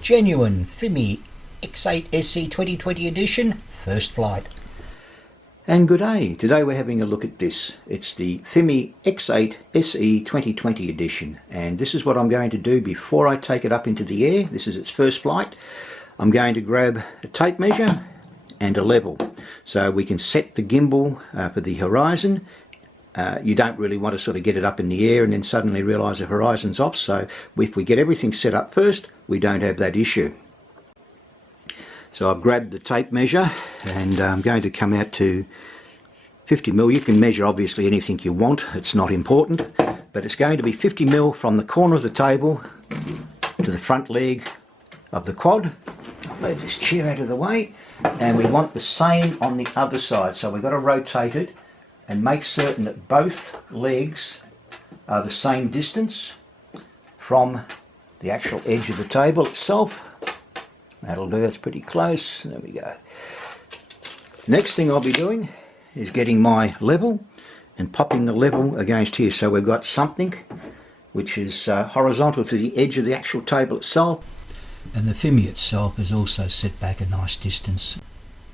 Genuine Fimi X8 SE 2020 edition, first flight. And good day. Today we're having a look at this. It's the Fimi X8 SE 2020 edition, and this is what I'm going to do before I take it up into the air. This is its first flight. I'm going to grab a tape measure and a level so we can set the gimbal for the horizon. You don't really want to sort of get it up in the air and then suddenly realise the horizon's off, so if we get everything set up first, we don't have that issue. So I've grabbed the tape measure and I'm going to come out to 50mm. You can measure obviously anything you want, it's not important, but it's going to be 50mm from the corner of the table to the front leg of the quad. I'll move this chair out of the way, and we want the same on the other side, so we've got to rotate it and make certain that both legs are the same distance from the actual edge of the table itself. That'll do, it's pretty close. There we go. Next thing I'll be doing is getting my level and popping the level against here, so we've got something which is horizontal to the edge of the actual table itself. And the Fimi itself is also set back a nice distance.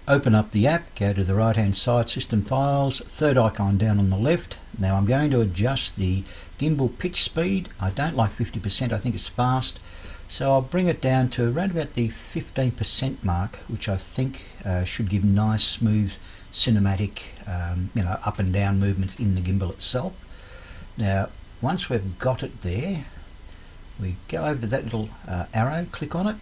Open up the app, go to the right hand side, System Files, third icon down on the left. Now I'm going to adjust the gimbal pitch speed. I don't like 50%, I think it's fast. So I'll bring it down to around about the 15% mark, which I think should give nice, smooth, cinematic, up and down movements in the gimbal itself. Now, once we've got it there, we go over to that little arrow, click on it,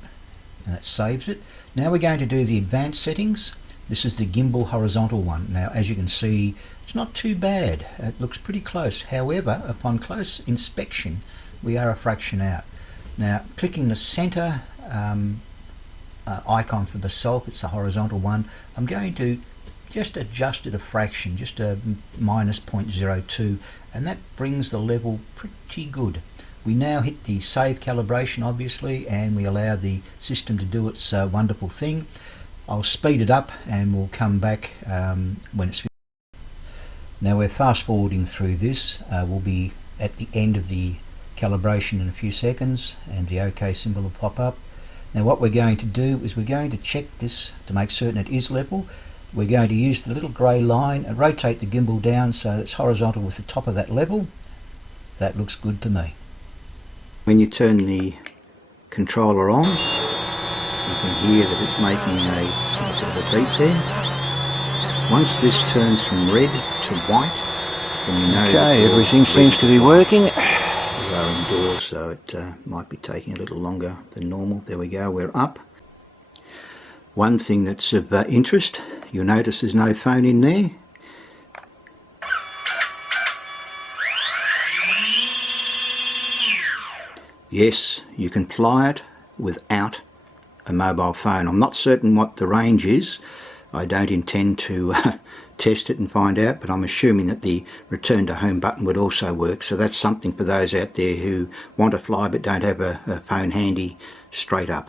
and that saves it. Now we're going to do the advanced settings. This is the gimbal horizontal one. Now, as you can see, it's not too bad. It looks pretty close. However, upon close inspection, we are a fraction out. Now, clicking the center icon for the self, it's the horizontal one, I'm going to just adjust it a fraction, just a minus 0.02, and that brings the level pretty good. We now hit the save calibration obviously, and we allow the system to do its wonderful thing. I'll speed it up and we'll come back when it's finished. Now we're fast forwarding through this. We'll be at the end of the calibration in a few seconds and the OK symbol will pop up. Now what we're going to do is we're going to check this to make certain it is level. We're going to use the little grey line and rotate the gimbal down so it's horizontal with the top of that level. That looks good to me. When you turn the controller on, you can hear that it's making a sort of a beep there. Once this turns from red to white, then you know okay, everything seems to be working. We are indoors, so it might be taking a little longer than normal. There we go, we're up. One thing that's of interest, you'll notice there's no phone in there. Yes, you can fly it without a mobile phone. I'm not certain what the range is. I don't intend to test it and find out, but I'm assuming that the return to home button would also work. So that's something for those out there who want to fly but don't have a phone handy straight up.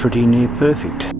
pretty near perfect.